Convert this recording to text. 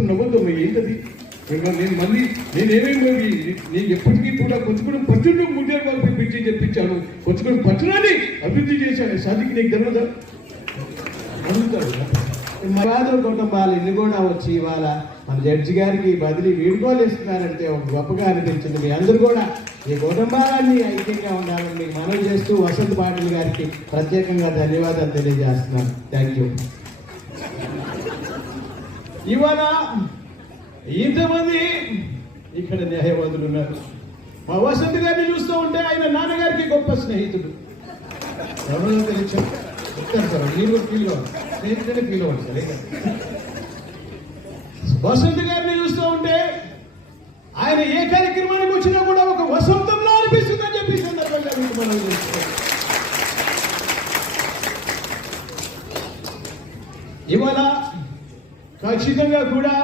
నవ్వుతాము ఏంటది నేను మళ్ళీ నేనేమేమి నేను ఎప్పటికీ కూడా కొంచెం పట్టును ముందే పిలిపించి చెప్పించాను. కొంచెం పట్టునాన్ని అభివృద్ధి చేశాను. సాధికి నీకు తెలియదా అడుగుతాడు. మరాదుల కుటుంబాలు ఇల్లు కూడా వచ్చి ఇవాళ మన జడ్జి గారికి బదిలీ వీడుకోలు ఇస్తున్నారంటే ఒక గొప్పగా అనిపించింది. మీ అందరూ కూడా ఈ కుటుంబాలన్నీ ఐక్యంగా ఉండాలని మీకు మనవి చేస్తూ వసంత్ పాటిల్ గారికి ప్రత్యేకంగా ధన్యవాదాలు తెలియజేస్తున్నాను. Thank you. ఇవాళ ఇంతమంది ఇక్కడ న్యాయవాదులు ఉన్నారు. మా వసంత్ గారిని చూస్తూ ఉంటే ఆయన నాన్నగారికి గొప్ప స్నేహితుడు. ఎవరో తెలియదు సార్, మీరు ఫీల్ అవ్వాలి, స్నేహితుడే ఫీల్ అవ్వాలి సరే. వసంత్ గారిని చూస్తూ ఉంటే ఆయన ఏ కార్యక్రమానికి వచ్చినా కూడా ఒక వసంతంలో అనిపిస్తుందని చెప్పి సందర్భంగా మీకు మనం తెలుసుకోవాలి. ఇవాళ ఖచ్చితంగా కూడా